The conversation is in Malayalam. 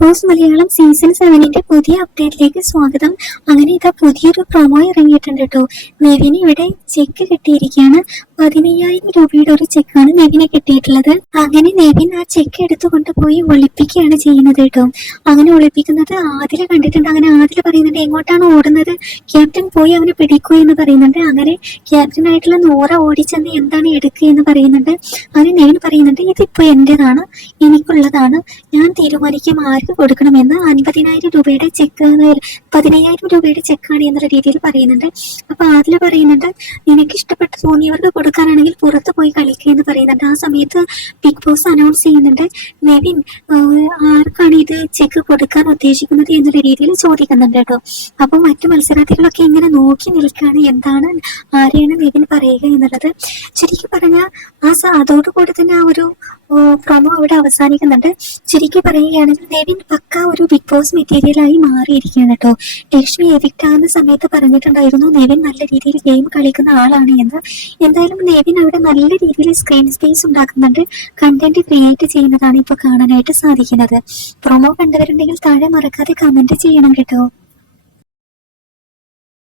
ബിഗ് ബോസ് മലയാളം സീസൺ സെവനിന്റെ പുതിയ അപ്ഡേറ്റിലേക്ക് സ്വാഗതം. അങ്ങനെ ഇതാ പുതിയൊരു പ്രൊമോ ഇറങ്ങിയിട്ടുണ്ട് കേട്ടോ നിവിന് ഇവിടെ ചെക്ക് കിട്ടിയിരിക്കുകയാണ്. പതിനയ്യായിരം രൂപയുടെ ഒരു ചെക്കാണ് നെവിന് കിട്ടിയിട്ടുള്ളത്. അങ്ങനെ നെവിൻ ആ ചെക്ക് എടുത്തുകൊണ്ട് പോയി ഒളിപ്പിക്കുകയാണ് ചെയ്യുന്നത് കേട്ടോ. അങ്ങനെ ഒളിപ്പിക്കുന്നത് ആദില കണ്ടിട്ടുണ്ട്. അങ്ങനെ ആദില പറയുന്നുണ്ട് എങ്ങോട്ടാണ് ഓടുന്നത്? ക്യാപ്റ്റൻ പോയി അവനെ പിടിക്കൂ എന്ന് പറയുന്നുണ്ട്. അങ്ങനെ ക്യാപ്റ്റൻ ആയിട്ടുള്ള നൂറ ഓടിച്ചെന്ന് എന്താണ് എടുക്കുക എന്ന് പറയുന്നുണ്ട്. അങ്ങനെ നെവിൻ പറയുന്നുണ്ട് ഇതിപ്പോ എന്റേതാണ്? എനിക്കുള്ളതാണ്. ഞാൻ തീരുമാനിക്കും ആർക്ക് കൊടുക്കണമെന്ന്. അൻപതിനായിരം രൂപയുടെ ചെക്ക് പതിനയ്യായിരം രൂപയുടെ ചെക്കാണ് എന്നുള്ള രീതിയിൽ പറയുന്നുണ്ട്. അപ്പൊ ആദില പറയുന്നുണ്ട് നിനക്ക് ഇഷ്ടപ്പെട്ട തോന്നിയവർക്ക് കൊടുക്കാനാണെങ്കിൽ പുറത്ത് പോയി കളിക്കുക എന്ന് പറയുന്നുണ്ട്. ആ സമയത്ത് ബിഗ് ബോസ് അനൗൺസ് ചെയ്യുന്നുണ്ട് നെവിൻ ആർക്കാണ് ഇത് ചെക്ക് കൊടുക്കാൻ ഉദ്ദേശിക്കുന്നത് എന്നുള്ള രീതിയിൽ ചോദിക്കുന്നുണ്ട് കേട്ടോ. അപ്പൊ മറ്റു മത്സരാർത്ഥികളൊക്കെ ഇങ്ങനെ നോക്കി നിൽക്കുകയാണ്. എന്താണ് ആരെയാണ് നെവിൻ പറയുക എന്നുള്ളത്? ശരിക്കും പറഞ്ഞാൽ ആ അതോടുകൂടി തന്നെ ആ ഒരു പ്രൊമോ അവിടെ അവസാനിക്കുന്നുണ്ട്. ശരിക്കും പറയുകയാണെങ്കിൽ നെവിൻ പക്ക ഒരു ബിഗ് ബോസ് മെറ്റീരിയലായി മാറിയിരിക്കുകയാണ് കേട്ടോ. ലക്ഷ്മി ആകുന്ന സമയത്ത് പറഞ്ഞിട്ടുണ്ടായിരുന്നു നെവിൻ നല്ല രീതിയിൽ ഗെയിം കളിക്കുന്ന ആളാണ് എന്ന്. എന്തായാലും നെവിൻ അവിടെ നല്ല രീതിയിൽ സ്ക്രീൻ സ്പേസ് ഉണ്ടാക്കുന്നുണ്ട്. കണ്ടന്റ് ക്രിയേറ്റ് ചെയ്യുന്നതാണ് ഇപ്പോൾ കാണാനായിട്ട് സാധിക്കുന്നത്. പ്രൊമോ കണ്ടവരുണ്ടെങ്കിൽ താഴെ മറക്കാതെ കമന്റ് ചെയ്യണം കേട്ടോ.